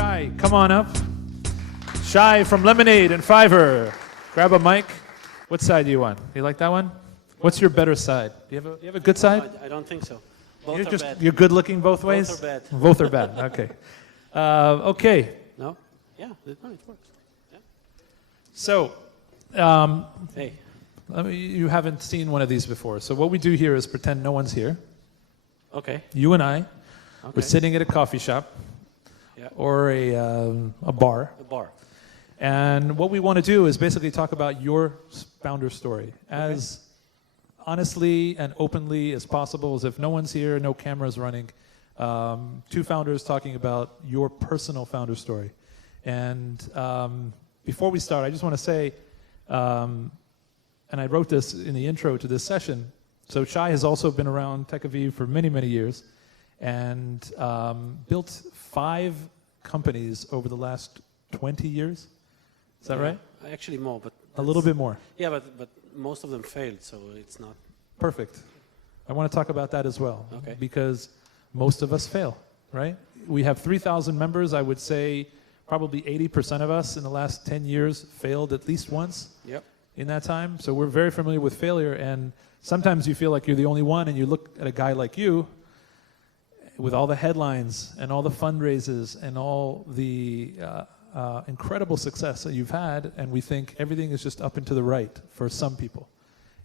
Shai, come on up. Shai from Lemonade and Fiverr. Grab a mic. What side do you want? You like that one? What's your better side? Do you have a good side? I don't think so. Both are bad. You're good looking both ways? Both are bad. Both are bad. Okay. Okay. No? Yeah, it works. Yeah. So, Hey. you haven't seen one of these before. So what we do here is pretend no one's here. Okay. You and I, Okay. we're sitting at a coffee shop or a bar. A bar. And what we want to do is basically talk about your founder story as honestly and openly as possible, as if no one's here, no cameras running. Two founders talking about your personal founder story. And before we start, I just want to say, and I wrote this in the intro to this session, so Shai has also been around TechAviv for many, many years and built 5 companies over the last 20 years. Is that right? Actually more, but... A little bit more. Yeah, but most of them failed, so it's not... Perfect. I want to talk about that as well. Okay. Because most of us fail, right? We have 3,000 members. I would say probably 80% of us in the last 10 years failed at least once in that time. So we're very familiar with failure. And sometimes you feel like you're the only one, and you look at a guy like you with all the headlines and all the fundraisers and all the incredible success that you've had, and we think everything is just up and to the right for some people.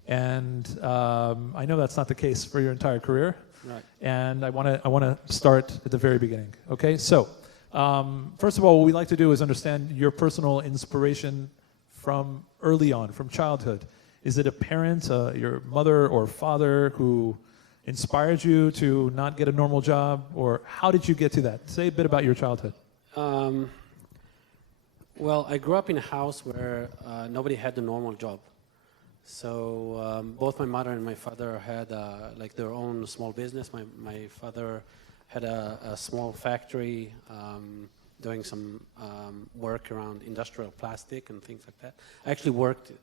And I know that's not the case for your entire career. Right. And I want to start at the very beginning. Okay, so first of all, what we like to do is understand your personal inspiration from early on, from childhood. Is it a parent, your mother or father, who inspired you to not get a normal job, or how did you get to that? Say a bit about your childhood. Well, I grew up in a house where nobody had a normal job. So both my mother and my father had like their own small business. My father had a small factory doing some work around industrial plastic and things like that. I actually worked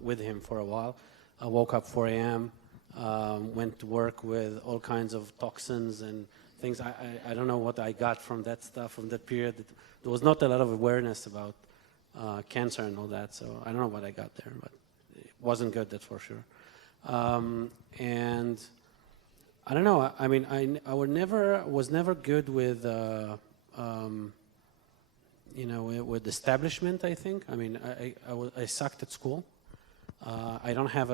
with him for a while. I woke up 4 a.m., went to work with all kinds of toxins and things. I don't know what I got from that stuff, from that period. There was not a lot of awareness about cancer and all that, so I don't know what I got there, but it wasn't good, that's for sure. And I don't know, I mean, I was never good with, you know, with establishment, I think. I mean, I sucked at school. I don't have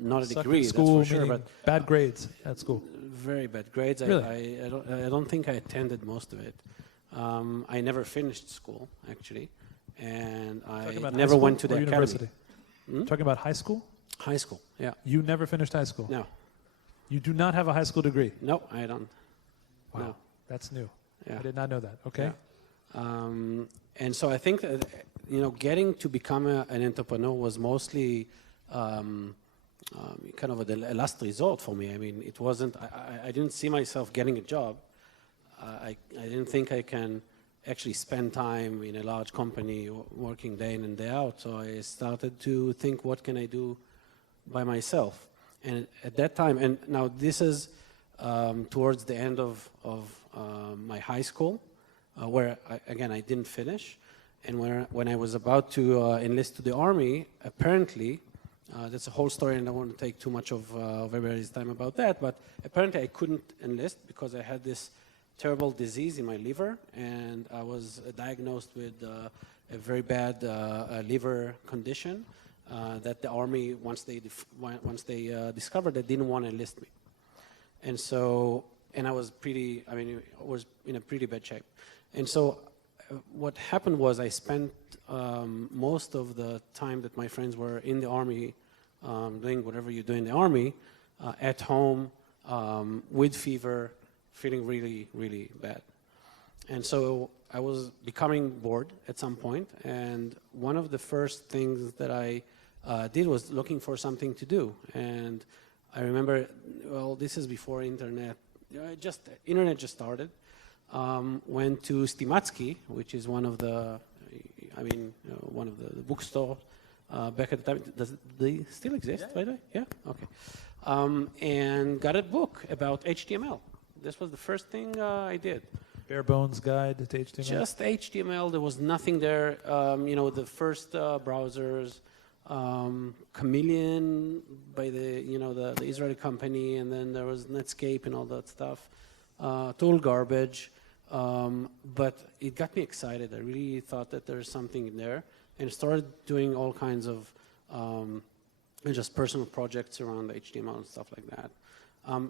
not a degree, that's for sure, but bad grades at school. Very bad grades. Really? I don't think I attended most of it. I never finished school, actually, and I never went to the university. Academy. Talking about high school? High school, yeah. You never finished high school? No. You do not have a high school degree? No, I don't. Wow, no. That's new. Yeah. I did not know that. Okay. Yeah. And so I think that, you know, getting to become an entrepreneur was mostly kind of a last resort for me. I mean, it wasn't, I didn't see myself getting a job. I didn't think I can actually spend time in a large company working day in and day out. So I started to think, what can I do by myself? And at that time, and now this is towards the end of my high school, where, I didn't finish. And when I was about to enlist to the army, apparently, that's a whole story, and I don't want to take too much of everybody's time about that, but apparently I couldn't enlist because I had this terrible disease in my liver, and I was diagnosed with a very bad liver condition that the army, once they discovered, they didn't want to enlist me. And so, and I was was in a pretty bad shape. And so what happened was I spent most of the time that my friends were in the army, doing whatever you do in the army, at home, with fever, feeling really, really bad. And so I was becoming bored at some point, and one of the first things that I did was looking for something to do. And I remember, well, this is before internet. Internet just started. Went to Stimatsky, which is one of the, one of the bookstores back at the time. Does they still exist, by the way? Yeah? Okay. And got a book about HTML. This was the first thing I did. Bare bones guide to HTML? Just HTML. There was nothing there. The first browsers, Chameleon by the Israeli company, and then there was Netscape and all that stuff. Total garbage. But it got me excited. I really thought that there's something in there, and started doing all kinds of just personal projects around HTML and stuff like that.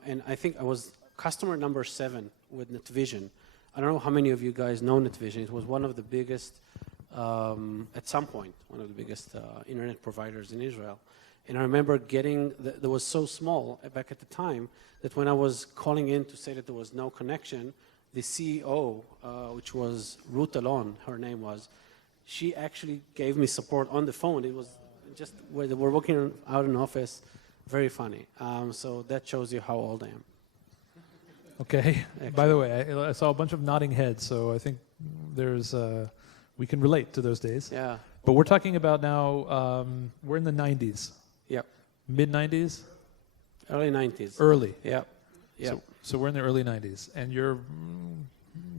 And I think I was customer number 7 with NetVision. I don't know how many of you guys know NetVision. It was one of the biggest, at some point, one of the biggest internet providers in Israel. And I remember that was so small back at the time that when I was calling in to say that there was no connection, the CEO, which was Ruth Alon, her name was, she actually gave me support on the phone. It was just where they were working out in an office, very funny. So that shows you how old I am. Okay. Excellent. By the way, I saw a bunch of nodding heads, so I think we can relate to those days. Yeah. But we're talking about now, we're in the 90s. Yep. Mid-90s? Early 90s. Early. Yep. Yep. So we're in the early 90s, and you're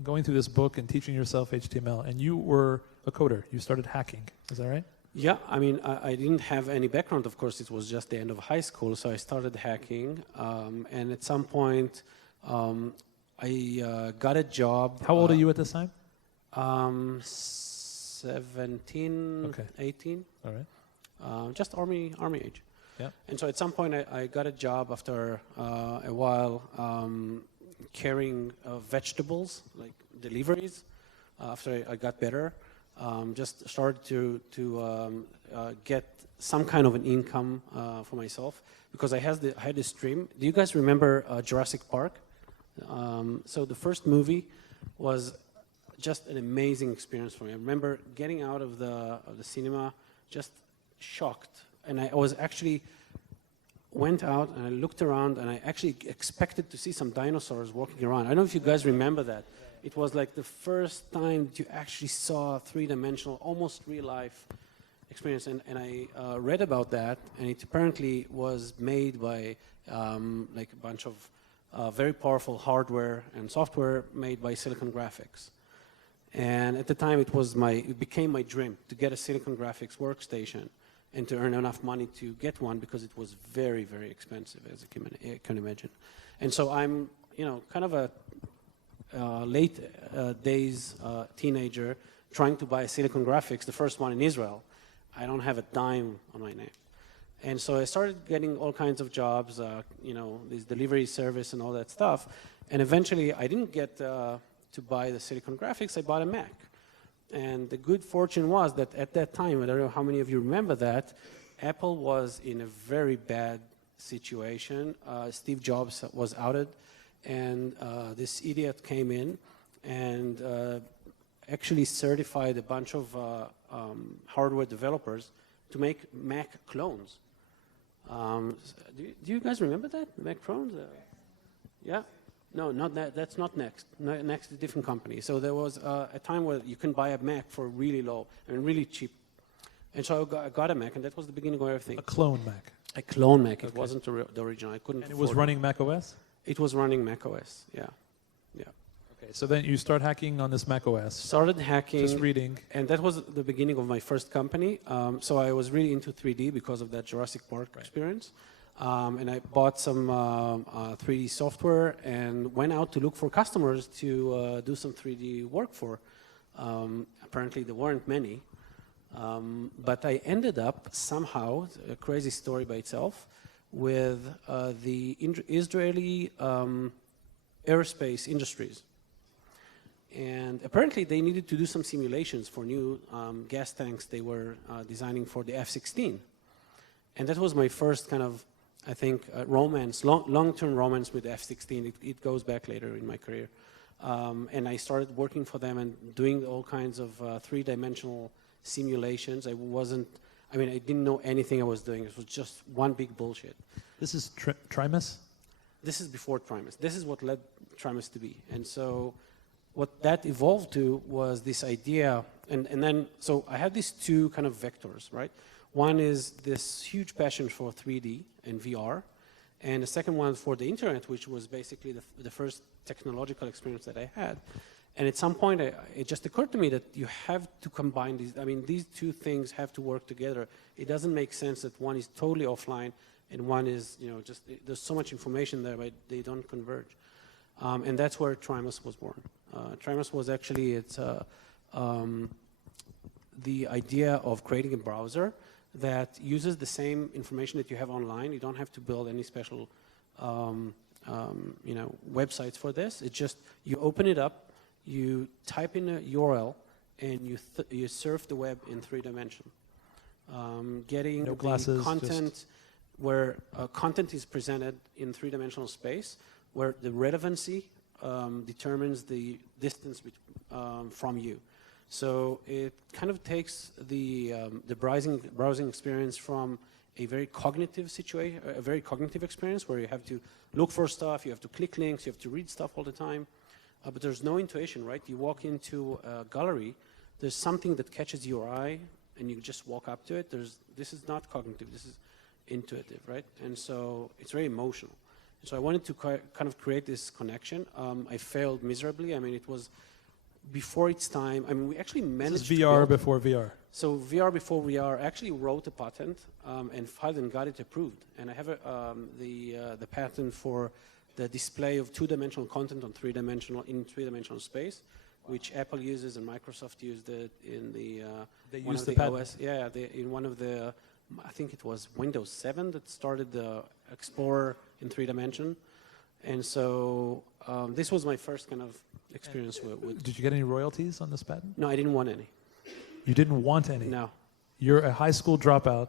going through this book and teaching yourself HTML, and you were a coder. You started hacking. Is that right? Yeah, I mean, I didn't have any background, of course. It was just the end of high school, so I started hacking. And at some point, I got a job. How old are you at this time? 17, Okay. 18. All right. Just army age. Yeah. And so at some point, I got a job after a while carrying vegetables, like deliveries, after I got better. Just started to get some kind of an income for myself because I had this dream. Do you guys remember Jurassic Park? So the first movie was just an amazing experience for me. I remember getting out of the cinema just shocked, and I was actually went out and I looked around and I actually expected to see some dinosaurs walking around. I don't know if you guys remember that. It was like the first time that you actually saw a three-dimensional, almost real-life experience. And I read about that, and it apparently was made by like a bunch of very powerful hardware and software made by Silicon Graphics. And at the time, it became my dream to get a Silicon Graphics workstation and to earn enough money to get one because it was very, very expensive, as you can imagine. And so I'm, kind of a late days teenager trying to buy Silicon Graphics, the first one in Israel. I don't have a dime on my name. And so I started getting all kinds of jobs, this delivery service and all that stuff. And eventually I didn't get to buy the Silicon Graphics, I bought a Mac. And the good fortune was that at that time, I don't know how many of you remember that, Apple was in a very bad situation. Steve Jobs was outed. And this idiot came in and actually certified a bunch of hardware developers to make Mac clones. Do you guys remember that, Mac clones? Yeah? No, not that. That's not Next. Next is a different company. So there was a time where you can buy a Mac for really low and really cheap. And so I got a Mac, and that was the beginning of everything. A clone Mac. A clone Mac. Okay. It wasn't the original. I couldn't. And it was running Mac OS? It was running Mac OS, yeah. Okay, so then you start hacking on this Mac OS. Started hacking. Just reading. And that was the beginning of my first company. So I was really into 3D because of that Jurassic Park experience. And I bought some 3D software and went out to look for customers to do some 3D work for. Apparently there weren't many. But I ended up somehow, a crazy story by itself, with the Israeli aerospace industries. And apparently they needed to do some simulations for new gas tanks they were designing for the F-16. And that was my first kind of, I think, romance, long-term romance with the F-16. It goes back later in my career. And I started working for them and doing all kinds of three-dimensional simulations. I didn't know anything I was doing. It was just one big bullshit. This is Trimus? This is before Trimus. This is what led Trimus to be. And so what that evolved to was this idea, and then, so I had these two kind of vectors, right? One is this huge passion for 3D and VR, and the second one for the internet, which was basically the first technological experience that I had. And at some point, it just occurred to me that you have to combine these. I mean, these two things have to work together. It doesn't make sense that one is totally offline and one is, just there's so much information there, but they don't converge. And that's where Trimus was born. Trimus was actually the idea of creating a browser that uses the same information that you have online. You don't have to build any special, websites for this. It's just you open it up, you type in a URL, and you surf the web in 3 dimensions. Getting no glasses, content where content is presented in 3-dimensional space, where the relevancy determines the distance from you. So it kind of takes the browsing experience from a very cognitive situation, a very cognitive experience where you have to look for stuff, you have to click links, you have to read stuff all the time, but there's no intuition, right? You walk into a gallery, there's something that catches your eye, and you just walk up to it. This is not cognitive, this is intuitive, right? And so it's very emotional. So I wanted to kind of create this connection. I failed miserably. I mean, it was before its time. I mean, we actually managed this is VR before VR. So VR before VR actually wrote a patent and filed and got it approved. And I have the patent for the display of 2-dimensional content on 3-dimensional space, which Apple uses and Microsoft used it in the they one used of the the patent. OS. Yeah, in one of the, I think it was Windows 7 that started the Explorer in 3 dimension. And so this was my first kind of experience with. Did you get any royalties on this patent? No, I didn't want any. You didn't want any? No. You're a high school dropout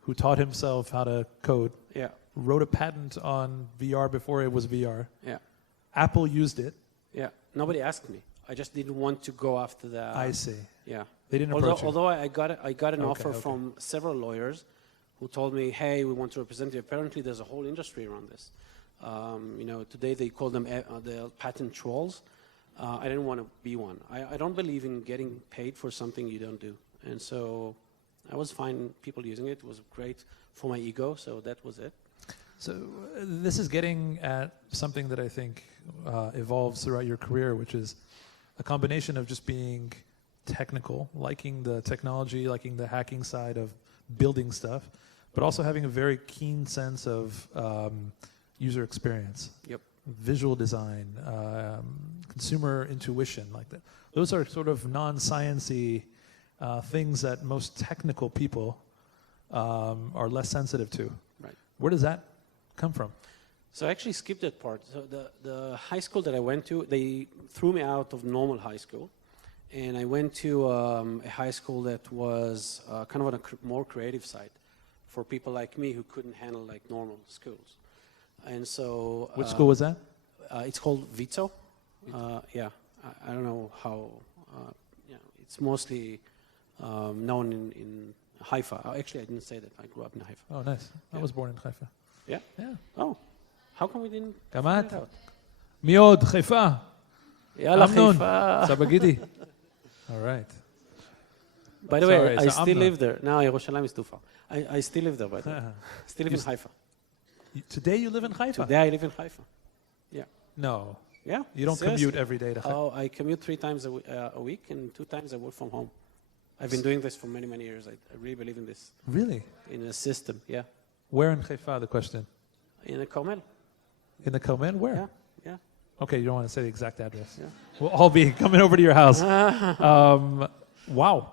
who taught himself how to code, Yeah. wrote a patent on VR before it was VR. Yeah. Apple used it. Yeah. Nobody asked me. I just didn't want to go after that. I see. Yeah. They didn't approach you. Although I got an offer okay. from several lawyers who told me, hey, we want to represent you. Apparently there's a whole industry around this. Today they call them the patent trolls. I didn't want to be one. I don't believe in getting paid for something you don't do. And so I was fine people using it. It was great for my ego, so that was it. So this is getting at something that I think evolves throughout your career, which is a combination of just being technical, liking the technology, liking the hacking side of building stuff, but also having a very keen sense of user experience. Yep. Visual design, consumer intuition, like that. Those are sort of non-science-y things that most technical people are less sensitive to. Right. Where does that come from? So I actually skipped that part. So the high school that I went to, they threw me out of normal high school. And I went to a high school that was kind of on a more creative side for people like me who couldn't handle like normal schools. And so... Which school was that? It's called Vitzo. Yeah, I don't know how... it's mostly known in Haifa. Actually, I didn't say that. I grew up in Haifa. Oh, nice. I Yeah. was born in Haifa. Yeah? Yeah. Oh, how come we didn't גם figure את? it out? מי עוד? חיפה. יאללה, אמנון. חיפה. סבגידי. All right. By the way, Sorry, I so still Amnon. live there. Now, Yerushalayim is too far. I still live there, by the way. Still live in Haifa. Today you live in Haifa? Today I live in Haifa. Yeah. No. Yeah. You don't seriously. commute every day to Haifa? Oh, I commute 3 times a week, and 2 times I work from home. I've been doing this for many, many years. I really believe in this, Really? in a system. Yeah. Where in Haifa, the question? In a Carmel. In the Komen? Where? Yeah. Yeah. Okay, you don't want to say the exact address. Yeah. We'll all be coming over to your house. Wow.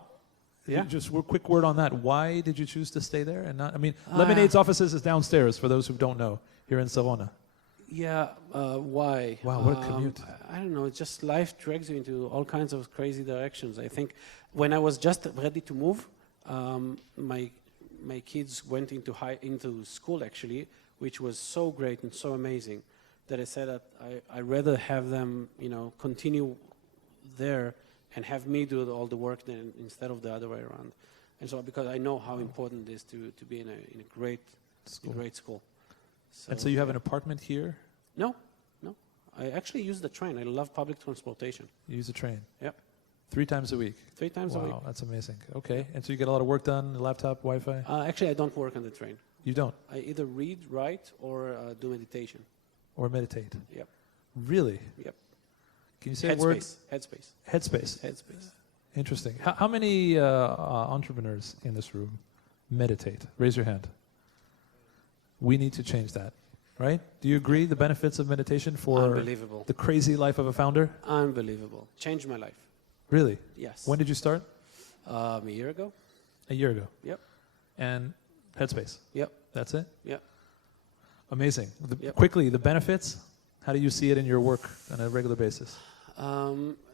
Yeah. Just a quick word on that. Why did you choose to stay there and not? I mean, Lemonade's offices is downstairs. For those who don't know, here in Savona. Yeah. Why? Wow, what a commute. I don't know. It's just life drags you into all kinds of crazy directions. I think when I was just ready to move, my kids went into school actually, which was so great and so amazing that I said that I'd rather have them, continue there and have me do all the work than instead of the other way around. And so because I know how important it is to be in a great school. And so you have an apartment here? No. I actually use the train. I love public transportation. You use a train? Yep. 3 times a week? 3 times a week. Wow, that's amazing. Okay. And so you get a lot of work done, laptop, Wi-Fi? Actually, I don't work on the train. You don't? I either read, write, or do meditation. Or meditate? Yep. Really? Yep. Can you say a word? Headspace. Headspace. Interesting. How many entrepreneurs in this room meditate? Raise your hand. We need to change that, right? Do you agree the benefits of meditation for Unbelievable. the crazy life of a founder? Unbelievable. Changed my life. Really? Yes. When did you start? A year ago. A year ago. Yep. And Headspace. Yep. That's it? Yep. Amazing. Yep. Quickly, the benefits. How do you see it in your work on a regular basis?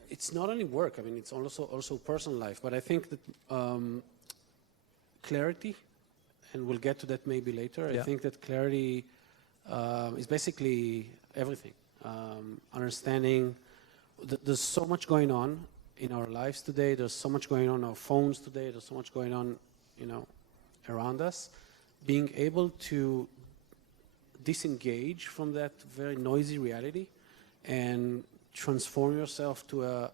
It's not only work. I mean, it's also personal life. But I think that clarity, and we'll get to that maybe later. Yeah. I think that clarity is basically everything. Understanding there's so much going on in our lives today. There's so much going on our phones today. There's so much going on, around us. Being able to disengage from that very noisy reality and transform yourself to a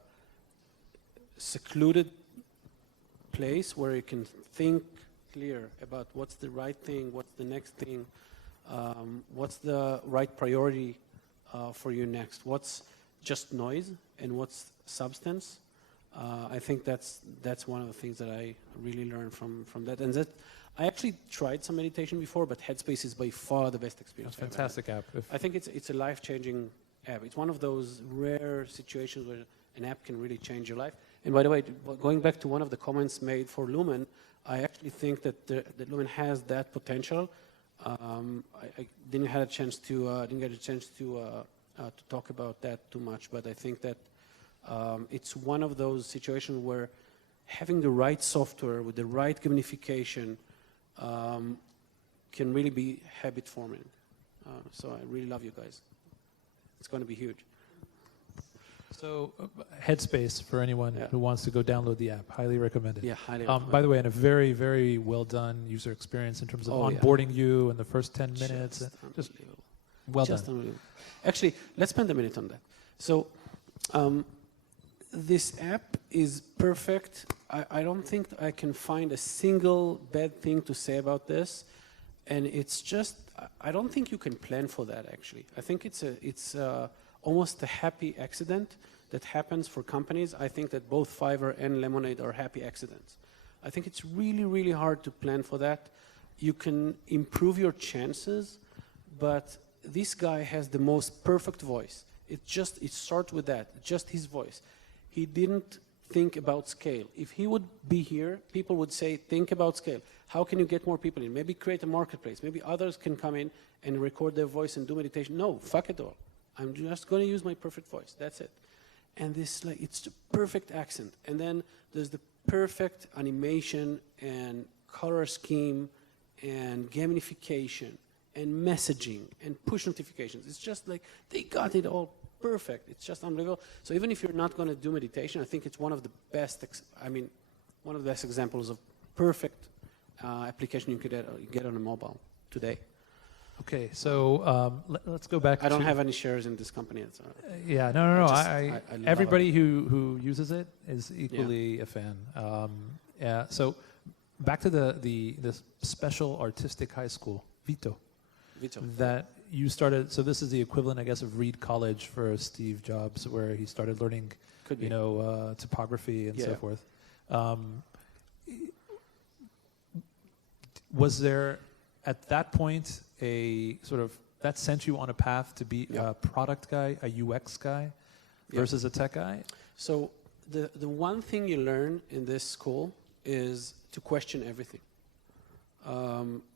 secluded place where you can think clear about what's the right thing, what's the next thing, what's the right priority for you next, what's just noise and what's substance. I think that's one of the things that I really learned from that. And that I actually tried some meditation before, but Headspace is by far the best experience. That's a fantastic app. I think it's a life-changing app. It's one of those rare situations where an app can really change your life. And by the way, going back to one of the comments made for Lumen, I actually think that Lumen has that potential. I didn't get a chance to talk about that too much, but I think that it's one of those situations where having the right software with the right gamification can really be habit forming. So I really love you guys. It's going to be huge. So Headspace, for anyone who wants to go download the app, highly recommended. Yeah, highly recommended. By the way, and a very, very well done user experience in terms of onboarding you in the first 10 minutes. Just well done. Unbelievable. Actually, let's spend a minute on that. So this app is perfect. I don't think I can find a single bad thing to say about this. And it's just, I don't think you can plan for that, actually. I think it's almost a happy accident that happens for companies. I think that both Fiverr and Lemonade are happy accidents. I think it's really, really hard to plan for that. You can improve your chances, but this guy has the most perfect voice. It starts with that, just his voice. He didn't think about scale. If he would be here, people would say, think about scale. How can you get more people in? Maybe create a marketplace. Maybe others can come in and record their voice and do meditation. No, fuck it all. I'm just going to use my perfect voice. That's it. And this, it's the perfect accent. And then there's the perfect animation and color scheme and gamification and messaging and push notifications. It's just like they got it all perfect. It's just unbelievable. So even if you're not going to do meditation, I think it's one of the best, one of the best examples of perfect application you could get on a mobile today. Okay, so let's go back. I don't have any shares in this company. Yeah, no. I Everybody who uses it is equally a fan. Yeah. So back to the special artistic high school, Vito. That you started. So this is the equivalent, I guess, of Reed College for Steve Jobs, where he started learning, topography and so forth. Was there at that point a sort of that sent you on a path to be a product guy, a UX guy, versus a tech guy? So the one thing you learn in this school is to question everything.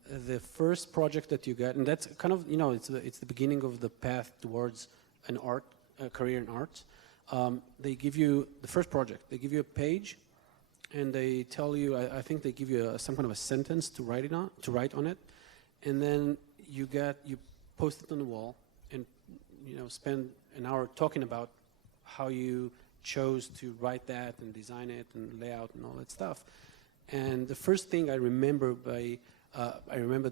The first project that you get, and that's kind of, it's the beginning of the path towards a career in art. They give you the first project. They give you a page, and they tell you, I think they give you some kind of a sentence to write on it, and then you post it on the wall, and spend an hour talking about how you chose to write that and design it and layout and all that stuff. And the first thing I remember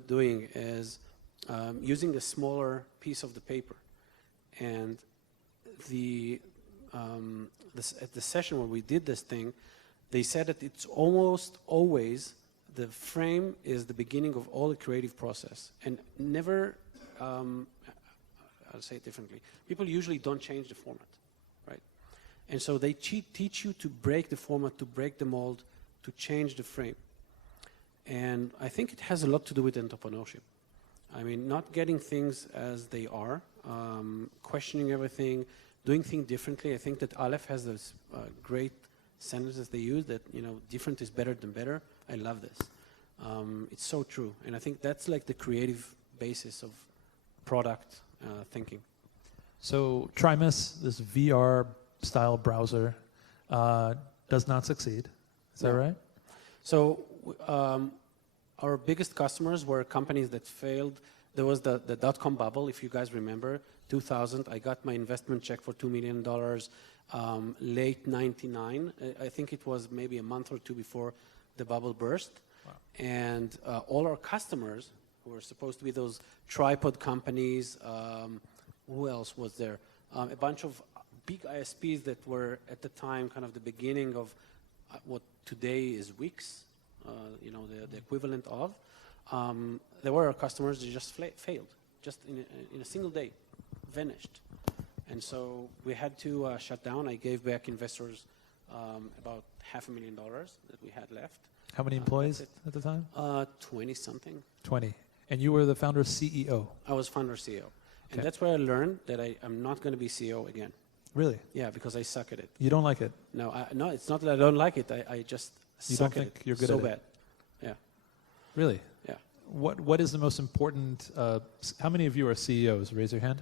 doing is using a smaller piece of the paper. And at the session where we did this thing, they said that it's almost always the frame is the beginning of all the creative process. And never, I'll say it differently. People usually don't change the format, right? And so they teach you to break the format, to break the mold, to change the frame. And I think it has a lot to do with entrepreneurship. I mean, not getting things as they are, questioning everything, doing things differently. I think that Aleph has this great sentences they use that, different is better than better. I love this. It's so true. And I think that's like the creative basis of product thinking. So Trimus, this VR-style browser, does not succeed. Is that right? So our biggest customers were companies that failed. There was the dot-com bubble, if you guys remember, 2000. I got my investment check for $2 million, late 99. I think it was maybe a month or two before the bubble burst. Wow. And all our customers, who were supposed to be those tripod companies, who else was there? A bunch of big ISPs that were at the time kind of the beginning of what today is Wix, the equivalent of. There were our customers that just failed, just in a single day, vanished. And so we had to shut down. I gave back investors about $500,000 that we had left. How many employees at the time? 20-something. 20. And you were the founder CEO? I was founder CEO. Okay. And that's where I learned that I'm not going to be CEO again. Really? Yeah, because I suck at it. You don't like it? No, no, it's not that I don't like it. I just suck at it. You're good so at it? bad. Yeah. Really? Yeah. What is the most important? How many of you are CEOs? Raise your hand.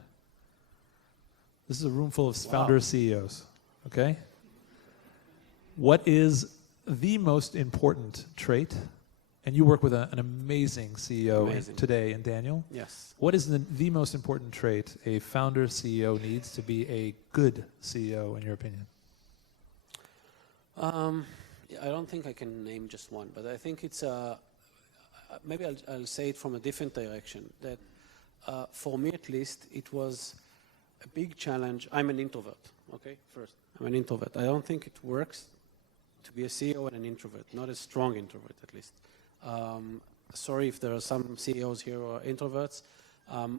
This is a room full of founder CEOs. Okay. What is the most important trait? And you work with an amazing CEO today in Daniel. Yes. What is the most important trait a founder CEO needs to be a good CEO, in your opinion? I don't think I can name just one, but I think it's maybe I'll say it from a different direction. That for me, at least, it was a big challenge. I'm an introvert. Okay, first, I'm an introvert. I don't think it works to be a CEO and an introvert, not a strong introvert, at least. Sorry if there are some CEOs here who are introverts.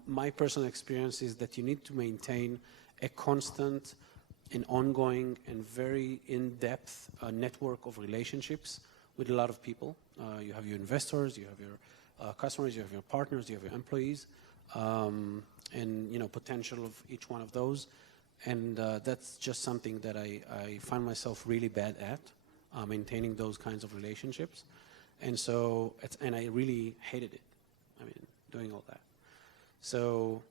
My personal experience is that you need to maintain a constant and ongoing and very in-depth network of relationships with a lot of people. You have your investors, you have your customers, you have your partners, you have your employees, and potential of each one of those. And that's just something that I find myself really bad at, maintaining those kinds of relationships. And so, and I really hated it. I mean, doing all that. So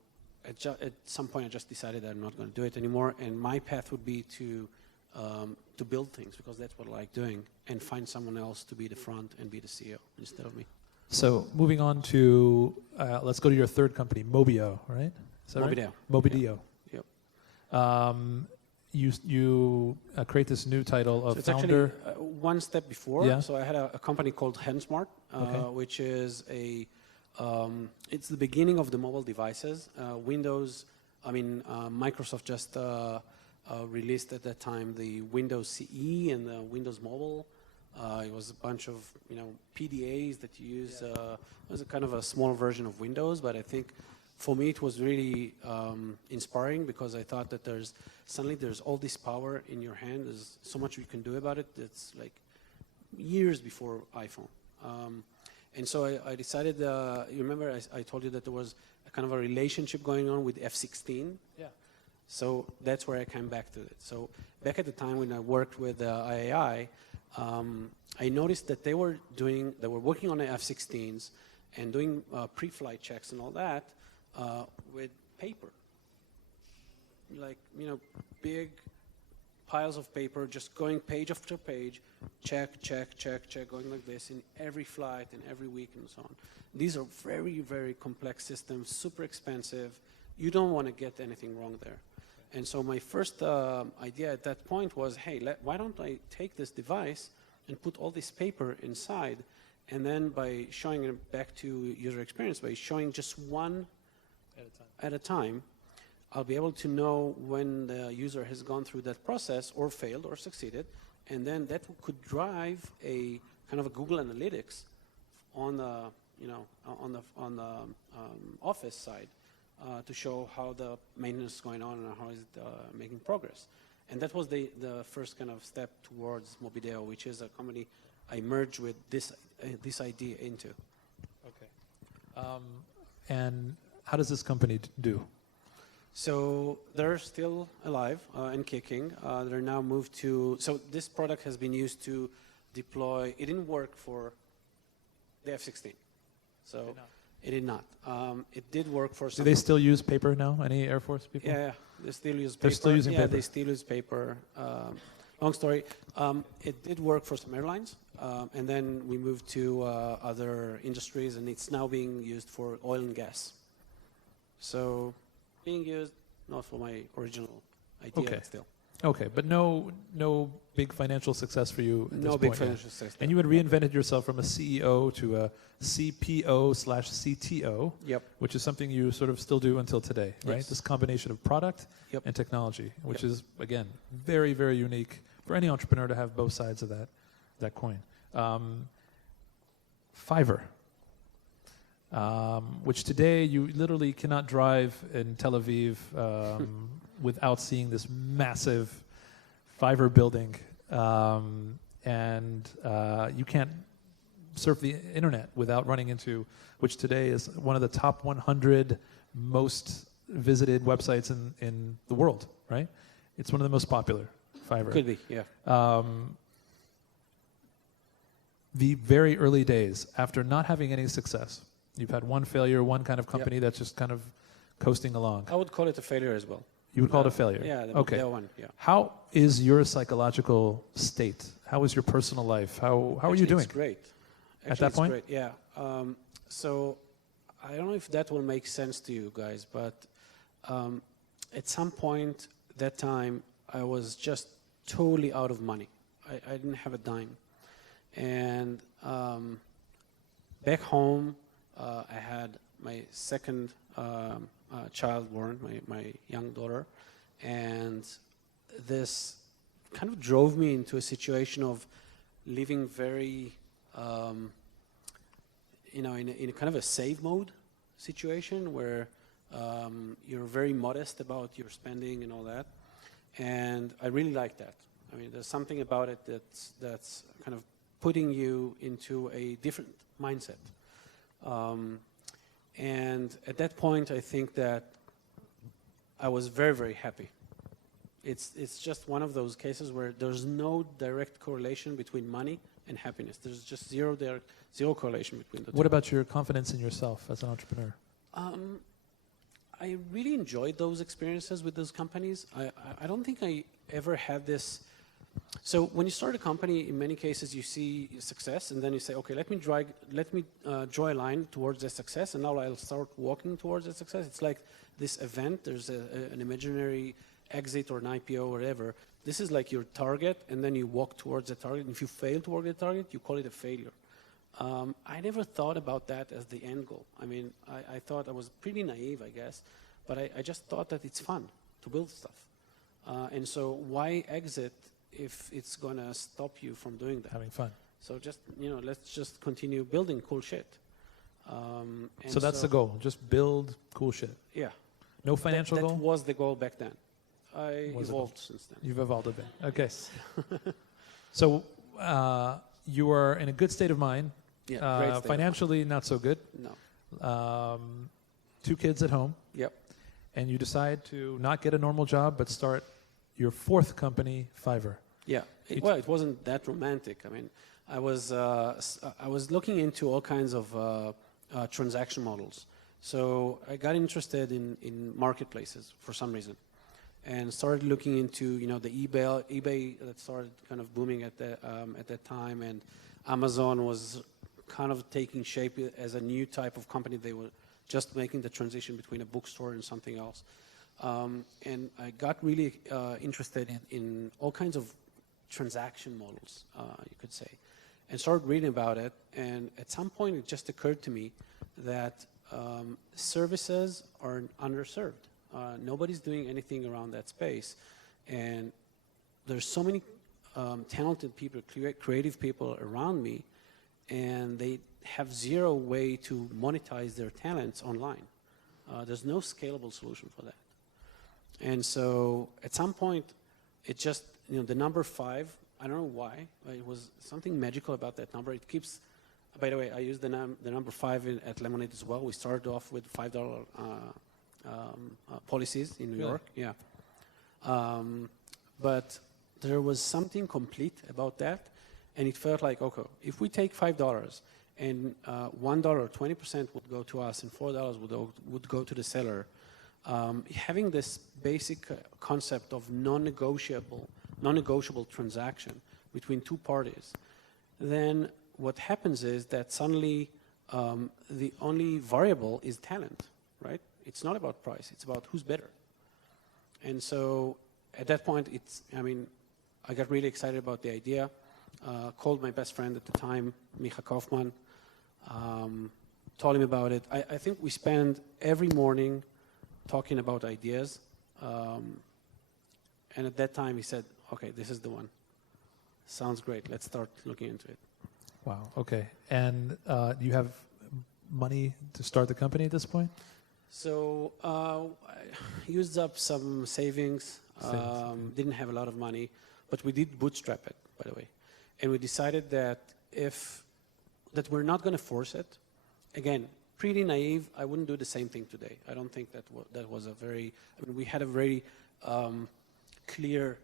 at some point, I just decided that I'm not going to do it anymore. And my path would be to build things, because that's what I like doing, and find someone else to be the front and be the CEO instead of me. So moving on to, let's go to your third company, Mobio, right? Is that Mobideo. Right? Mobideo. Yep. You create this new title of so founder. It's actually one step before. Yeah. So I had a company called HandSmart, which is it's the beginning of the mobile devices. Windows, Microsoft just released at that time the Windows CE and the Windows Mobile. It was a bunch of PDAs that you use. It was a kind of a small version of Windows, but I think for me it was really inspiring, because I thought that there's all this power in your hand. There's so much you can do about it. It's like years before iPhone. And so I decided, you remember I told you that there was a kind of a relationship going on with F16? Yeah. So that's where I came back to it. So back at the time when I worked with IAI, I noticed that they were working on the F-16s and doing pre-flight checks and all that with paper. Like, big piles of paper, just going page after page, check, going like this in every flight and every week and so on. These are very, very complex systems, super expensive. You don't want to get anything wrong there. And so my first idea at that point was, hey, why don't I take this device and put all this paper inside, and then by showing it back to user experience, by showing just one at a time, I'll be able to know when the user has gone through that process or failed or succeeded, and then that could drive a kind of a Google Analytics on the office side to show how the maintenance is going on and how is it making progress. And that was the first kind of step towards Mobideo, which is a company I merged with this idea into. Okay. And how does this company do? So they're still alive and kicking. They're now moved to, so this product has been used to deploy, it didn't work for the F-16. So it did not. It did work for some. Do they still use paper now? Any Air Force people? Yeah, they still use paper. They're still using paper? Yeah, they still use paper. Long story. It did work for some airlines, and then we moved to other industries, and it's now being used for oil and gas. So being used, not for my original idea, Okay. but still. Okay, but no big financial success for you at this No point big yet. financial success. And you had reinvented yourself from a CEO to a CPO/CTO, Yep. which is something you sort of still do until today, right? Yes. This combination of product Yep. and technology, which Yep. is, again, very, very unique for any entrepreneur to have both sides of that coin. Fiverr, which today you literally cannot drive in Tel Aviv without seeing this massive Fiverr building, and you can't surf the internet without running into, which today is one of the top 100 most visited websites in the world, right? It's one of the most popular, Fiverr. Could be, yeah. The very early days, after not having any success, you've had one failure, one kind of company that's just kind of coasting along. I would call it a failure as well. You would call it a failure? Yeah, Okay. the one, yeah. How is your psychological state? How is your personal life? How are you doing? It's great. At that point? Great, yeah. So I don't know if that will make sense to you guys, but at some point that time, I was just totally out of money. I didn't have a dime. And back home, I had my second child born, my young daughter, and this kind of drove me into a situation of living very, in a kind of a save mode situation where you're very modest about your spending and all that, and I really like that. I mean, there's something about it that's kind of putting you into a different mindset. And at that point, I think that I was very, very happy. It's just one of those cases where there's no direct correlation between money and happiness. There's just zero correlation between the two. What about your confidence in yourself as an entrepreneur? I really enjoyed those experiences with those companies. I don't think I ever had this. So when you start a company, in many cases you see success, and then you say, okay, let me draw a line towards the success, and now I'll start walking towards the success. It's like this event. There's an imaginary exit or an IPO or whatever. This is like your target, and then you walk towards the target. And if you fail toward the target, you call it a failure. I never thought about that as the end goal. I mean, I thought I was pretty naive, I guess, but I just thought that it's fun to build stuff. And so why exit if it's going to stop you from doing that? Having fun. So just, let's just continue building cool shit. So that's the goal, just build cool shit. Yeah. No financial that goal? was the goal back then. I evolved since then. You've evolved a bit. Okay. So you are in a good state of mind. Yeah, great state. Financially, not so good. No. 2 kids at home. Yep. And you decide to not get a normal job, but start your 4th company, Fiverr. Yeah. It wasn't that romantic. I mean, I was looking into all kinds of transaction models. So I got interested in marketplaces for some reason, and started looking into the eBay that started kind of booming at that time, and Amazon was kind of taking shape as a new type of company. They were just making the transition between a bookstore and something else. And I got really interested in all kinds of transaction models, you could say, and started reading about it. And at some point, it just occurred to me that services are underserved. Nobody's doing anything around that space. And there's so many talented people, creative people around me, and they have zero way to monetize their talents online. There's no scalable solution for that. And so at some point, it just, the number 5, I don't know why, but it was something magical about that number. It keeps, by the way, I use the number 5 at Lemonade as well. We started off with $5 policies in New York. Yeah. But there was something complete about that, and it felt like, okay, if we take $5 and $1, 20% would go to us, and $4 would go to the seller, having this basic concept of non-negotiable transaction between two parties, then what happens is that suddenly the only variable is talent, right? It's not about price, it's about who's better. And so at that point, I got really excited about the idea, called my best friend at the time, Micha Kaufman, told him about it. I think we spent every morning talking about ideas. And at that time, he said, okay, this is the one. Sounds great. Let's start looking into it. Wow. Okay. And you have money to start the company at this point? So I used up some savings. Didn't have a lot of money, but we did bootstrap it, by the way. And we decided that we're not going to force it. Again, pretty naive. I wouldn't do the same thing today. I don't think that was a very. We had a very clear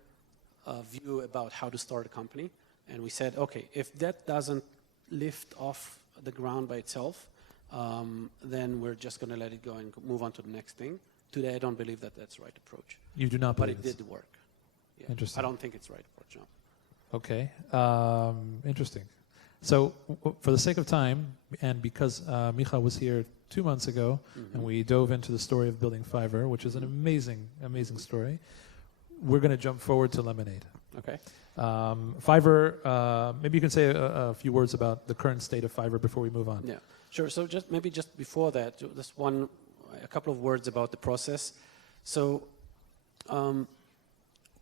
view about how to start a company, and we said, okay, if that doesn't lift off the ground by itself, then we're just going to let it go and move on to the next thing. Today, I don't believe that that's the right approach. You do not believe but it did work. Yeah. Interesting. I don't think it's the right approach, no. Okay. Interesting. So for the sake of time, and because Micha was here 2 months ago, and we dove into the story of building Fiverr, which is an amazing, amazing story, we're going to jump forward to Lemonade. Okay. Fiverr, maybe you can say a few words about the current state of Fiverr before we move on. Yeah, sure. So just before that, just a couple of words about the process. So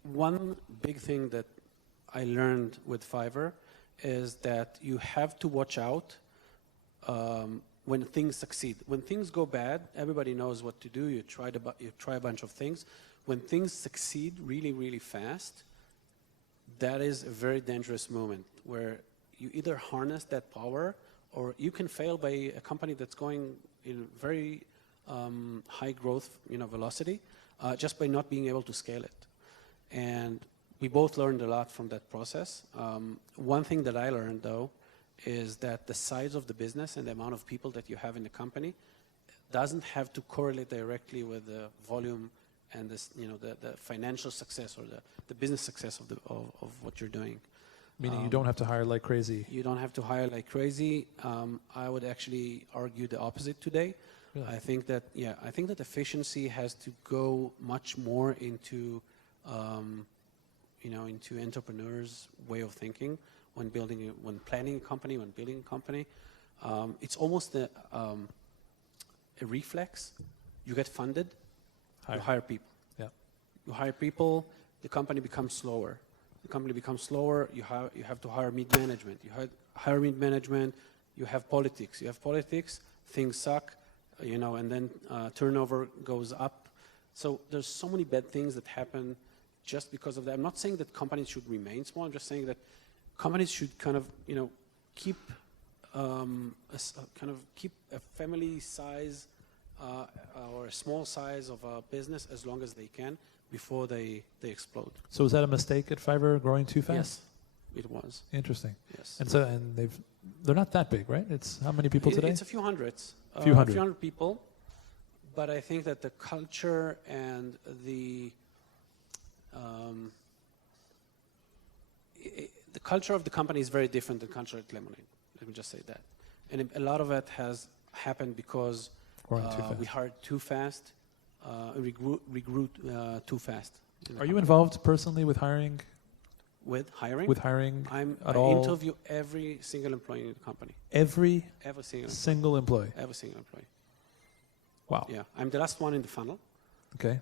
one big thing that I learned with Fiverr is that you have to watch out when things succeed. When things go bad, everybody knows what to do. You try a bunch of things. When things succeed really, really fast, that is a very dangerous moment where you either harness that power or you can fail by a company that's going in very high growth velocity just by not being able to scale it. And we both learned a lot from that process. One thing that I learned, though, is that the size of the business and the amount of people that you have in the company doesn't have to correlate directly with the volume and this, the financial success or the business success of what you're doing. Meaning you don't have to hire like crazy. You don't have to hire like crazy. I would actually argue the opposite today. Really? I think that efficiency has to go much more into into entrepreneurs' way of thinking when planning a company, when building a company. It's almost a reflex. You get funded, you hire people. Yeah. You hire people, the company becomes slower. The company becomes slower, you have to hire mid-management. You hire mid-management, you have politics. You have politics, things suck, and then turnover goes up. So there's so many bad things that happen just because of that. I'm not saying that companies should remain small. I'm just saying that companies should kind of, keep keep a family size or a small size of a business as long as they can before they explode. So was that a mistake at Fiverr, growing too fast? Yes, it was. Interesting. Yes. And they're not that big, right? It's how many people today? It's a few hundreds. A few hundred people. But I think that the culture and the culture of the company is very different than culture at Lemonade. Let me just say that. And a lot of it has happened because we hired too fast, we grew too fast. Are you involved personally with hiring? With hiring? With hiring I all? interview every single employee in the company. Every single employee? Every single employee. Wow. Yeah, I'm the last one in the funnel. Okay.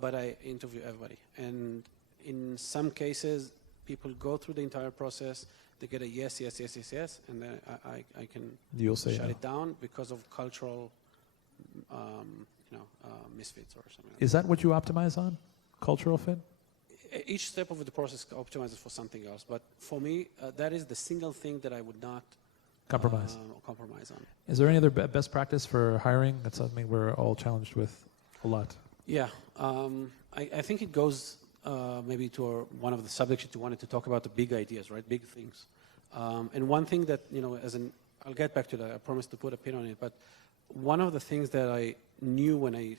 But I interview everybody. And in some cases, people go through the entire process, they get a yes, and then I can shut it down because of cultural misfits or something. Is that what you optimize on? Cultural fit? each step of the process optimizes for something else. But for me, that is the single thing that I would not Compromise. compromise on. Is there any other best practice for hiring? That's something we're all challenged with a lot. Yeah, I think it goes maybe to one of the subjects that you wanted to talk about, the big ideas, right? Big things. And one thing that, I'll get back to that. I promise to put a pin on it. But one of the things that I knew when I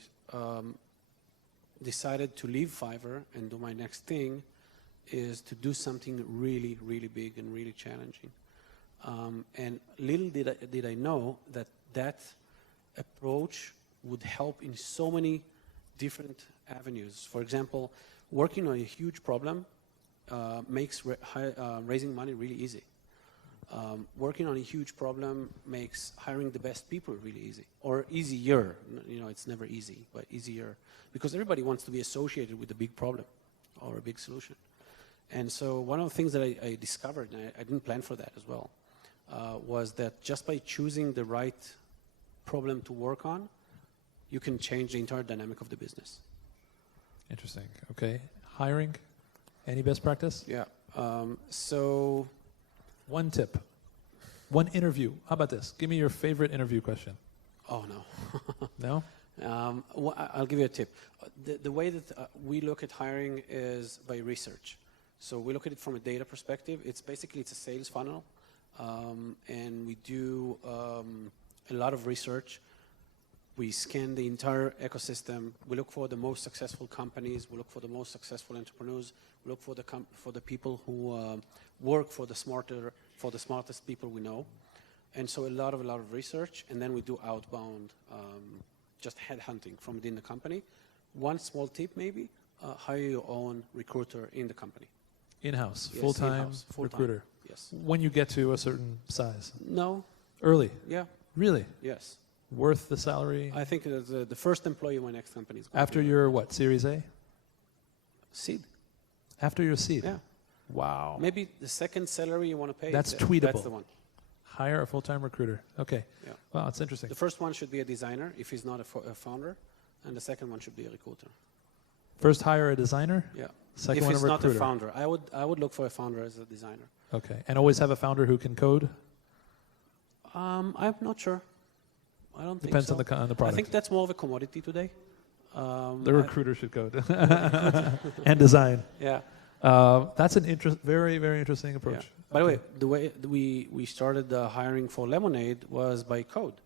decided to leave Fiverr and do my next thing is to do something really, really big and really challenging. And little did I know that approach would help in so many different avenues. For example, working on a huge problem makes raising money really easy. Working on a huge problem makes hiring the best people really easy, or easier. It's never easy, but easier, because everybody wants to be associated with a big problem or a big solution. And so one of the things that I discovered, and I didn't plan for that as well, was that just by choosing the right problem to work on, you can change the entire dynamic of the business. Interesting. Okay. Hiring, any best practice? Yeah. So one tip, one interview. How about this? Give me your favorite interview question. Oh, no. No? I'll give you a tip. The way that we look at hiring is by research. So we look at it from a data perspective. It's a sales funnel. And we do a lot of research. We scan the entire ecosystem. We look for the most successful companies. We look for the most successful entrepreneurs. We look for the people who work for the smartest people we know. And so a lot of research. And then we do outbound, just headhunting from within the company. One small tip maybe, hire your own recruiter in the company. In-house, Yes, full-time in-house, full-time. recruiter. Yes. When you get to a certain size. No. Early. Yeah. Really? Yes. Worth the salary? I think the first employee in my next company is going After to be your what, Series A? seed. After your seed? Yeah. Wow. Maybe the second salary you want to pay. That's That's tweetable. the one. Hire a full-time recruiter. Okay. Yeah. Wow, it's interesting. The first one should be a designer if he's not a founder, and the second one should be a recruiter. First hire a designer? Yeah. Second if one a it's not a recruiter. founder, I would look for a founder as a designer. Okay. And always have a founder who can code? I'm not sure. I don't Depends think so. on the product. I think that's more of a commodity today. The recruiter should code. And design. Yeah. That's an very, very interesting approach. Yeah. By the way, the way we started hiring for Lemonade was by code.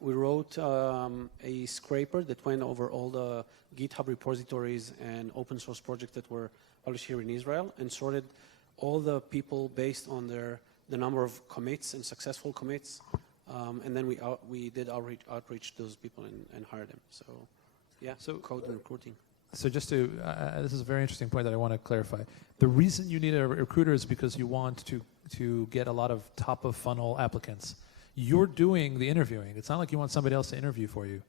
We wrote a scraper that went over all the GitHub repositories and open source projects that were published here in Israel and sorted all the people based on the number of commits and successful commits. And then we did outreach to those people and hired them. So, yeah, so code and recruiting. So just to, this is a very interesting point that I want to clarify. The reason you need a recruiter is because you want to get a lot of top of funnel applicants. You're doing the interviewing. It's not like you want somebody else to interview for you,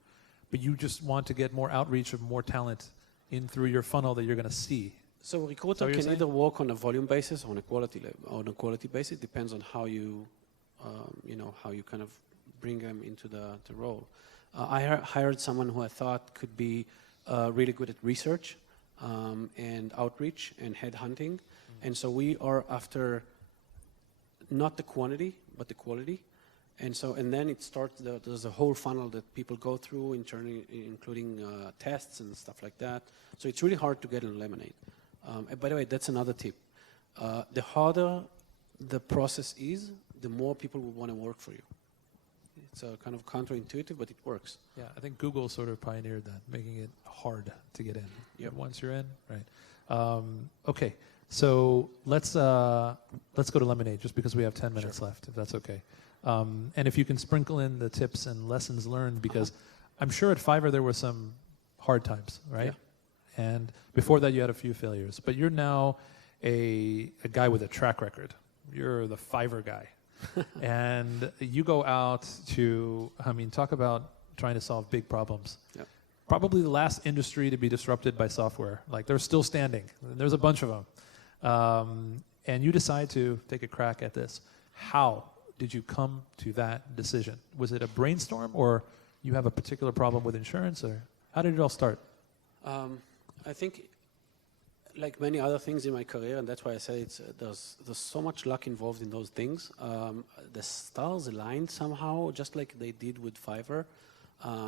but you just want to get more outreach of more talent in through your funnel that you're going to see. So a recruiter can either work on a volume basis or on a quality basis. Depends on how you, how you kind of bring them into the role. I hired someone who I thought could be really good at research and outreach and headhunting. And so we are after not the quantity, but the quality. And then it starts, there's a whole funnel that people go through, including tests and stuff like that. So it's really hard to get in Lemonade. And by the way, that's another tip. The harder the process is, the more people will want to work for you. It's kind of counterintuitive, but it works. Yeah, I think Google sort of pioneered that, making it hard to get in. Yep. Once you're in, right? Okay, so let's go to Lemonade, just because we have 10 minutes left, if that's okay. And if you can sprinkle in the tips and lessons learned, because I'm sure at Fiverr there were some hard times, right? Yeah. And before that you had a few failures, but you're now a guy with a track record. You're the Fiverr guy. And you go out to, talk about trying to solve big problems. Yep. Probably the last industry to be disrupted by software. Like, they're still standing. There's a bunch of them. And you decide to take a crack at this. How did you come to that decision? Was it a brainstorm, or you have a particular problem with insurance, or how did it all start? I think like many other things in my career, and that's why I say it's there's so much luck involved in those things. The stars aligned somehow, just like they did with Fiverr.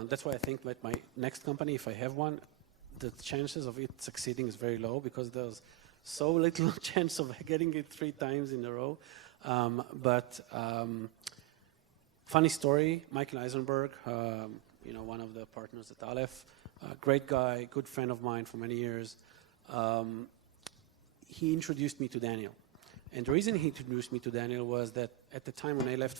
That's why I think that my next company, if I have one, the chances of it succeeding is very low because there's so little chance of getting it 3 times in a row. Funny story, Michael Eisenberg, one of the partners at Aleph, great guy, good friend of mine for many years. He introduced me to Daniel. And the reason he introduced me to Daniel was that at the time when I left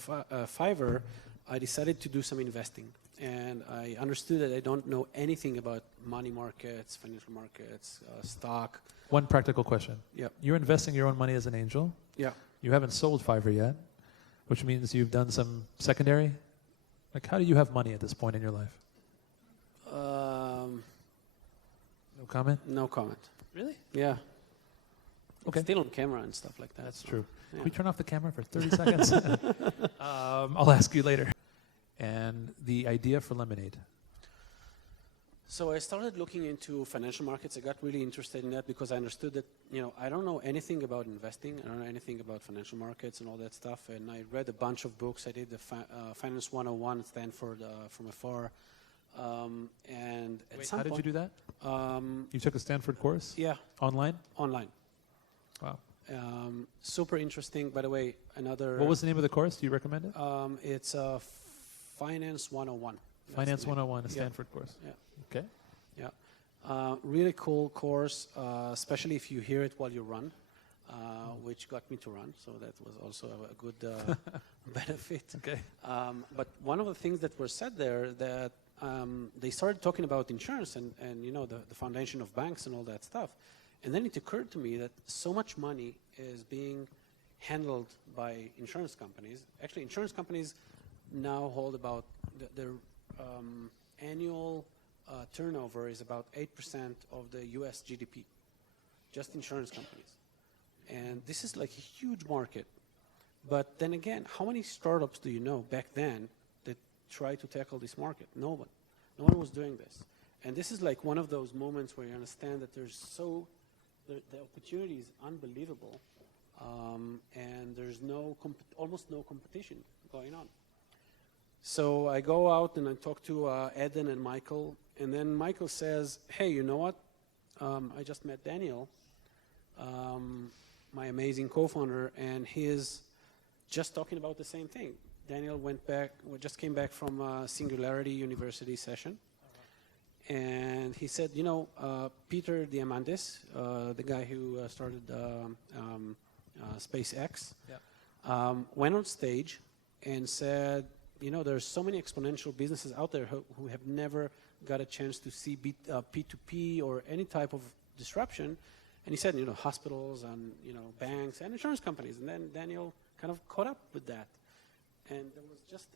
Fiverr, I decided to do some investing. And I understood that I don't know anything about money markets, financial markets, stock. One practical question. Yeah. You're investing your own money as an angel. Yeah. You haven't sold Fiverr yet, which means you've done some secondary. Like, how do you have money at this point in your life? No comment? No comment. Really? Yeah. Okay. Still on camera and stuff like that. That's so, true. yeah. Can we turn off the camera for 30 seconds? I'll ask you later. And the idea for Lemonade. So I started looking into financial markets. I got really interested in that because I understood that, I don't know anything about investing. I don't know anything about financial markets and all that stuff. And I read a bunch of books. I did the Finance 101 at Stanford from afar. And at Wait, some how did you do that? You took a Stanford course? Yeah. Online? Online. Wow. Super interesting. By the way, another... What was the name of the course? Do you recommend it? It's Finance 101. Finance 101, a Stanford course. Yeah. Okay. Yeah. Really cool course, especially if you hear it while you run, which got me to run. So that was also a good benefit. Okay. But one of the things that were said there that they started talking about insurance and the foundation of banks and all that stuff. And then it occurred to me that so much money is being handled by insurance companies. Actually, insurance companies now hold about their annual turnover is about 8% of the US GDP, just insurance companies. And this is like a huge market. But then again, how many startups do you know back then that tried to tackle this market? No one. No one was doing this. And this is like one of those moments where you understand that the opportunity is unbelievable, and there's almost no competition going on. So I go out and I talk to Eden and Michael, and then Michael says, hey, you know what? I just met Daniel, my amazing co-founder, and he is just talking about the same thing. Daniel just came back from a Singularity University session, and he said, Peter Diamandis, the guy who started SpaceX, went on stage and said, there's so many exponential businesses out there who have never got a chance to see P2P or any type of disruption. And he said, hospitals and, banks and insurance companies. And then Daniel kind of caught up with that. And there was just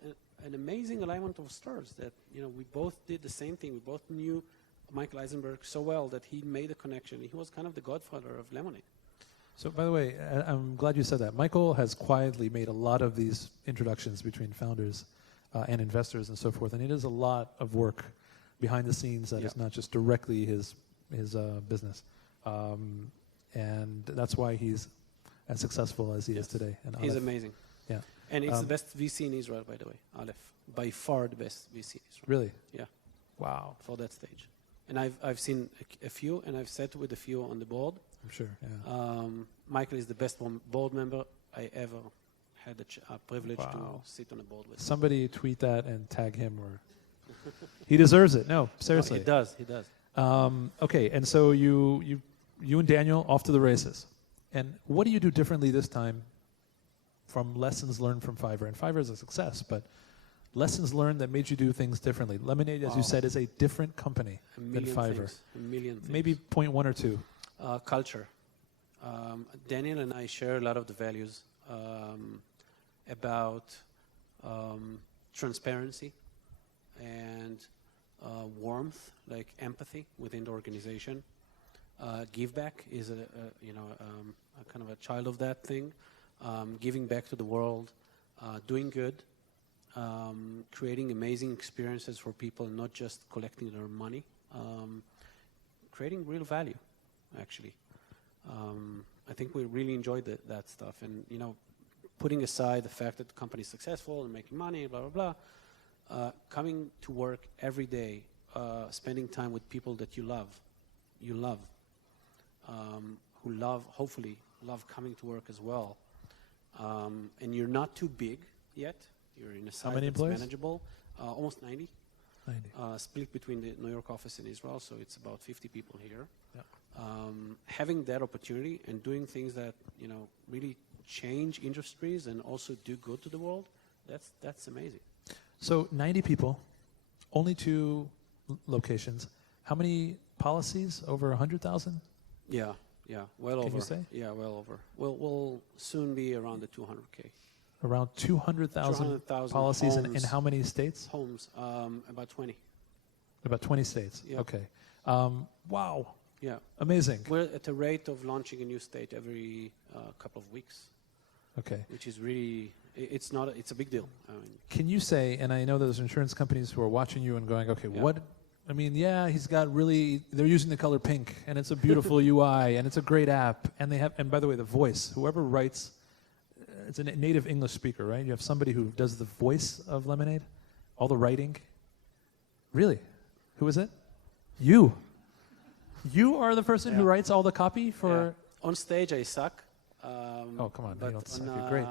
an amazing alignment of stars that, we both did the same thing. We both knew Michael Eisenberg so well that he made a connection. He was kind of the godfather of Lemonade. So, by the way, I'm glad you said that. Michael has quietly made a lot of these introductions between founders and investors and so forth, and it is a lot of work behind the scenes that is not just directly his business. And that's why he's as successful as he is today. And he's amazing. Yeah. And it's the best VC in Israel, by the way, Aleph. By far the best VC in Israel. Really? Yeah. Wow. For that stage. And I've seen a few, and I've sat with a few on the board. I'm sure, yeah. Michael is the best board member I ever had the privilege to sit on a board with. Somebody tweet that and tag him, or he deserves it. No, seriously. No, he does. Okay, and so you and Daniel off to the races. And what do you do differently this time from lessons learned from Fiverr? And Fiverr is a success, but lessons learned that made you do things differently. Lemonade, as you said, is a different company than Fiverr. A million things. Maybe point 1 or 2. Culture. Daniel and I share a lot of the values about transparency and warmth, like empathy within the organization. Give back is a kind of a child of that thing. Giving back to the world, doing good, creating amazing experiences for people, not just collecting their money, creating real value, actually. I think we really enjoyed that stuff. And, you know, putting aside the fact that the company is successful and making money, blah, blah, blah, coming to work every day, spending time with people that you love, who hopefully love coming to work as well. And you're not too big yet. You're in a size many that's employees? manageable. Almost 90. 90. Split between the New York office and Israel, so it's about 50 people here. Yeah. Having that opportunity and doing things that, you know, really change industries and also do good to the world, that's amazing. So 90 people, only 2 locations. How many policies? Over 100,000? Yeah, well over. Can you say? Yeah, well over. We'll soon be around the 200K. Around 200,000 200,000 policies in homes. how many states? Homes, about 20. About 20 states. Yeah. Okay. Wow. Yeah. Amazing. We're at a rate of launching a new state every couple of weeks, Okay. which is really, it's a big deal. I mean, Can you say, and I know there's insurance companies who are watching you and going, okay, Yeah. what, I mean, yeah, he's got really, they're using the color pink, and it's a beautiful UI, and it's a great app, and they have, and by the way, the voice, whoever writes, it's a native English speaker, right? You have somebody who does the voice of Lemonade, all the writing. Really? Who is it? You. You are the person who Yeah. writes all the copy for, yeah. On stage, I suck. oh, come on, you but don't suck, on, you're great.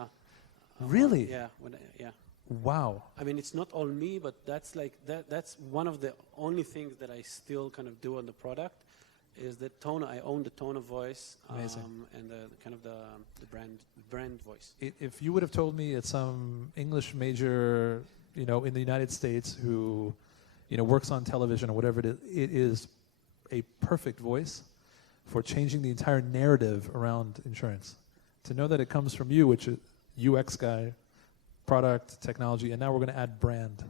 Really? Really? Yeah. Wow. I mean, it's not all me, but that's like that's one of the only things that I still kind of do on the product is the tone. I own the tone of voice, Amazing. and the kind of the brand voice. If you would have told me it's some English major, you know, in the United States who, you know, works on television or whatever it is a perfect voice for changing the entire narrative around insurance. To know that it comes from you, which is UX guy, product, technology, and now we're going to add brand.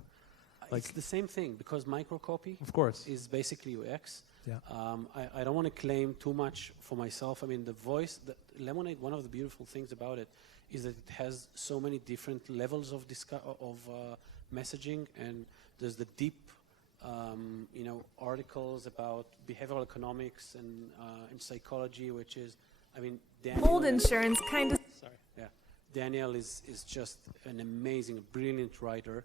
Like, It's the same thing because microcopy of course. is basically UX. Yeah. I don't want to claim too much for myself. I mean, the voice, Lemonade, one of the beautiful things about it is that it has so many different levels of messaging, and there's the deep, you know, articles about behavioral economics and psychology, which is, I mean, Daniel. Old insurance kind of. Sorry. Yeah. Daniel is just an amazing, brilliant writer.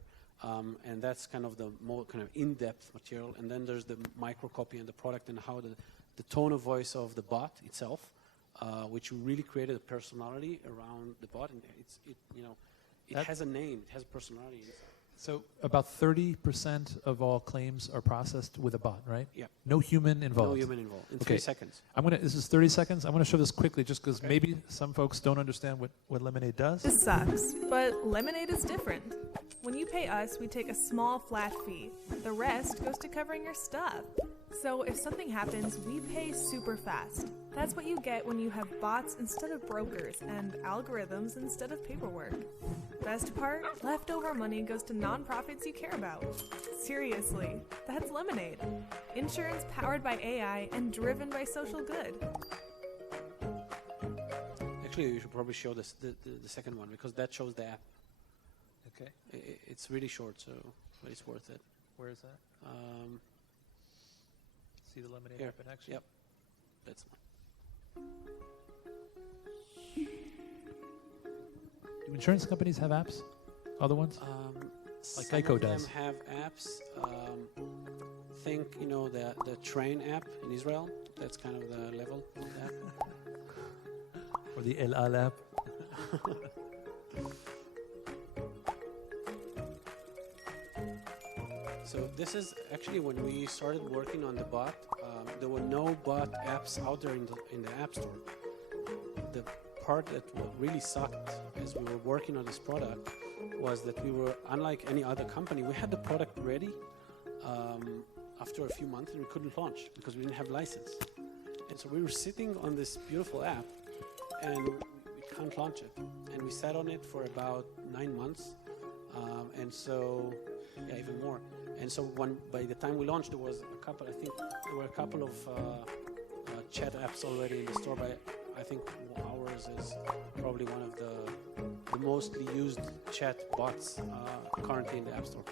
And that's kind of the more kind of in-depth material. And then there's the microcopy and the product and how the tone of voice of the bot itself, which really created a personality around the bot. And it has a name, it has a personality inside. So about 30% of all claims are processed with a bot, right? Yeah. No human involved. No human involved. In Okay. 3 seconds. This is 30 seconds. I'm going to show this quickly just because maybe some folks don't understand what Lemonade does. This sucks, but Lemonade is different. When you pay us, we take a small flat fee. The rest goes to covering your stuff. So if something happens, we pay super fast. That's what you get when you have bots instead of brokers and algorithms instead of paperwork. Best part, leftover money goes to nonprofits you care about. Seriously, that's Lemonade. Insurance powered by AI and driven by social good. Actually, you should probably show the second one because that shows the app. Okay. It's really short, but it's worth it. Where is that? See the Lemonade Here. app in action? Yep. That's mine. Do insurance companies have apps? Other ones? Like Some Geico of does. them have apps. Think, you know, the train app in Israel. That's kind of the level of that. Or the El Al app? So this is actually when we started working on the bot. There were no bot apps out there in the App Store. The part that really sucked as we were working on this product was that we were, unlike any other company, we had the product ready after a few months and we couldn't launch because we didn't have license. And so we were sitting on this beautiful app and we can't launch it. And we sat on it for about 9 months. Even more. And so by the time we launched, there was a couple, I think there were a couple of chat apps already in the store, but I think ours is probably one of the mostly used chat bots currently in the App Store.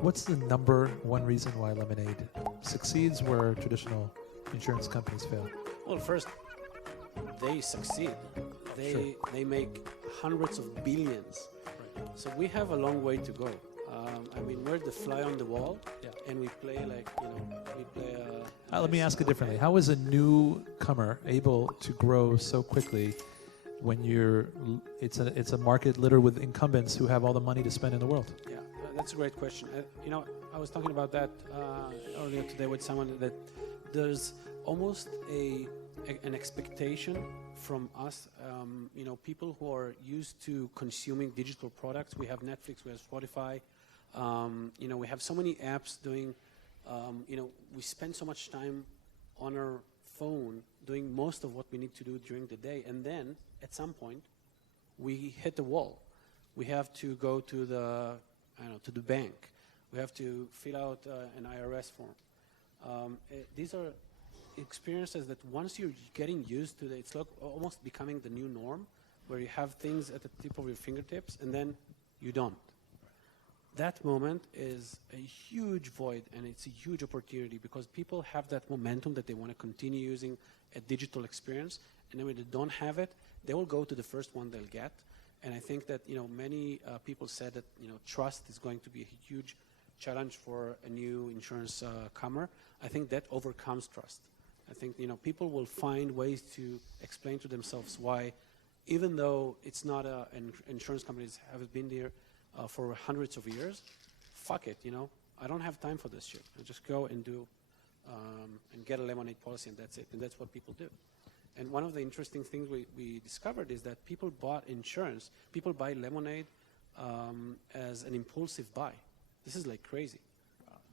What's the number one reason why Lemonade succeeds where traditional insurance companies fail? Well, first, they succeed. They make hundreds of billions. Right. So we have a long way to go. I mean, we're the fly on the wall, Yeah. and we play like, we play. Let me ask it differently. How is a newcomer able to grow so quickly when it's a market littered with incumbents who have all the money to spend in the world? Yeah, that's a great question. I was talking about that earlier today with someone, that there's almost an expectation from us, people who are used to consuming digital products. We have Netflix, we have Spotify, we have so many apps doing, we spend so much time on our phone doing most of what we need to do during the day, and then at some point we hit the wall. We have to go to the bank. We have to fill out an IRS form. These are experiences that once you're getting used to, it's like almost becoming the new norm, where you have things at the tip of your fingertips and then you don't. That moment is a huge void, and it's a huge opportunity, because people have that momentum that they want to continue using a digital experience, and then when they don't have it, they will go to the first one they'll get. And I think that many people said that trust is going to be a huge challenge for a new insurance comer. I think that overcomes trust. I think people will find ways to explain to themselves why, even though it's not an insurance companies have been there for hundreds of years, fuck it, I don't have time for this shit. I just go and do and get a lemonade policy, and that's it. And that's what people do. And one of the interesting things we discovered is that people bought insurance. People buy lemonade as an impulsive buy. This is like crazy.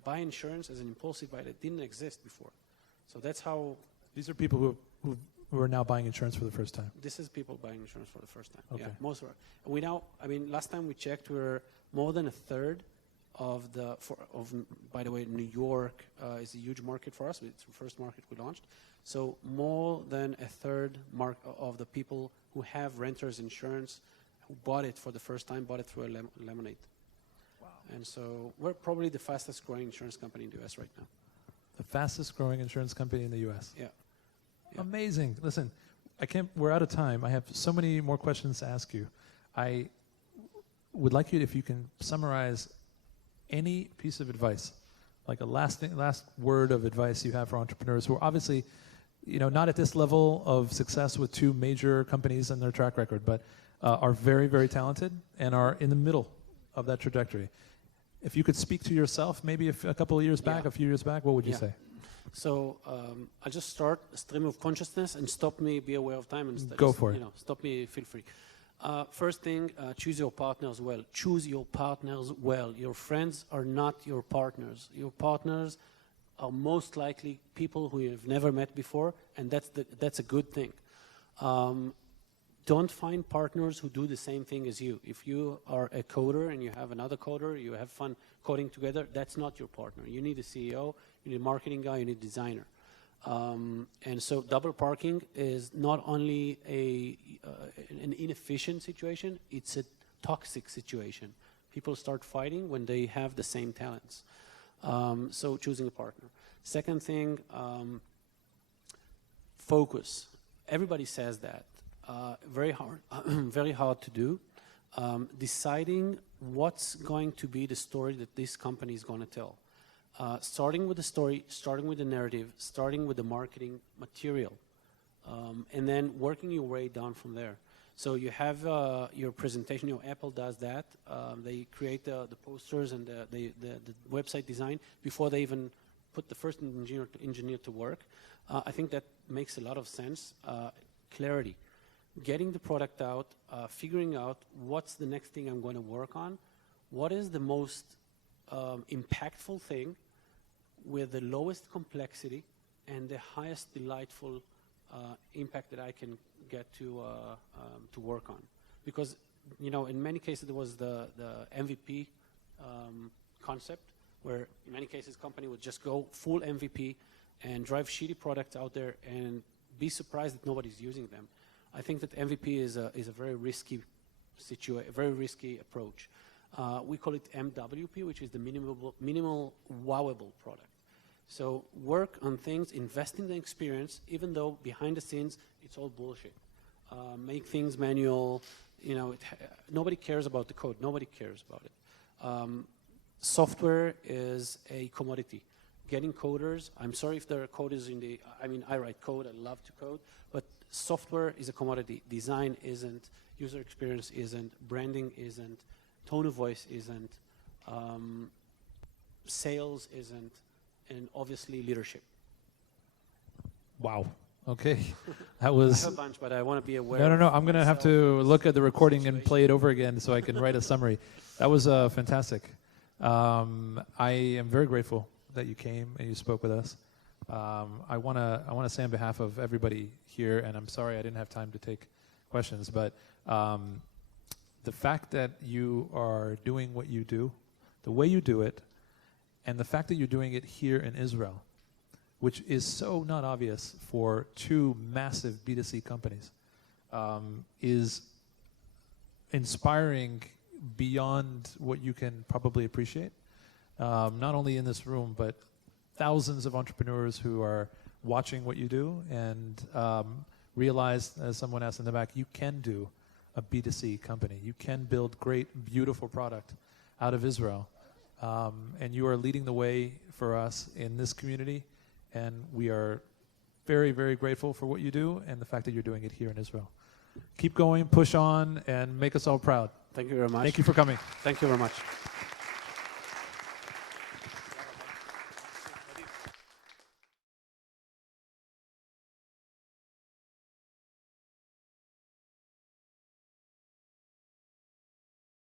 Buy insurance as an impulsive buy that didn't exist before. So that's how. These are people who are now buying insurance for the first time. This is people buying insurance for the first time. Okay. Yeah, most of it. Last time we checked, we're more than a third of by the way, New York is a huge market for us. It's the first market we launched. So more than a third of the people who have renters insurance who bought it for the first time bought it through a lemonade. Wow. And so we're probably the fastest growing insurance company in the US right now. The fastest growing insurance company in the US. Yeah. Yeah. Amazing. Listen, we're out of time. I have so many more questions to ask you. I would like you, if you can summarize any piece of advice, like a last word of advice you have for entrepreneurs who are obviously, not at this level of success with two major companies and their track record, but are very, very talented and are in the middle of that trajectory. If you could speak to yourself, maybe a couple of years back, a few years back, what would you say? So I'll just start a stream of consciousness and stop me, be aware of time, and go for it. Stop me, feel free. First thing, choose your partners well. Choose your partners well. Your friends are not your partners. Your partners are most likely people who you've never met before, and that's a good thing. Don't find partners who do the same thing as you. If you are a coder and you have another coder, you have fun coding together, that's not your partner. You need a CEO, you need a marketing guy, you need a designer. And so double parking is not only an inefficient situation, it's a toxic situation. People start fighting when they have the same talents. So choosing a partner. Second thing, focus. Everybody says that. Very hard, very hard to do. Deciding what's going to be the story that this company is going to tell. Starting with the story, starting with the narrative, starting with the marketing material, and then working your way down from there. So you have your presentation. Apple does that. They create the posters and the website design before they even put the first engineer to work. I think that makes a lot of sense. Clarity. Getting the product out, figuring out what's the next thing I'm going to work on, what is the most impactful thing with the lowest complexity and the highest delightful impact that I can get to work on. Because, in many cases there was the MVP concept, where in many cases company would just go full MVP and drive shitty products out there and be surprised that nobody's using them. I think that MVP is a very risky very risky approach. We call it MWP, which is the minimal wowable product. So work on things, invest in the experience, even though behind the scenes it's all bullshit. Make things manual. Nobody cares about the code. Nobody cares about it. Software is a commodity. Getting coders, I'm sorry if there are coders I write code, I love to code, but software is a commodity. Design isn't, user experience isn't, branding isn't, tone of voice isn't, sales isn't, and obviously leadership. Wow. Okay. That was... I have a bunch, but I want to be aware. No. I'm going to have to look at the recording and play it over again so I can write a summary. That was fantastic. I am very grateful that you came and you spoke with us. I want to say on behalf of everybody here, and I'm sorry I didn't have time to take questions, but the fact that you are doing what you do, the way you do it, and the fact that you're doing it here in Israel, which is so not obvious for two massive B2C companies, is inspiring beyond what you can probably appreciate. Not only in this room, but thousands of entrepreneurs who are watching what you do and realize, as someone asked in the back, you can do a B2C company. You can build great, beautiful product out of Israel. And you are leading the way for us in this community. And we are very, very grateful for what you do and the fact that you're doing it here in Israel. Keep going, push on, and make us all proud. Thank you very much. Thank you for coming. Thank you very much.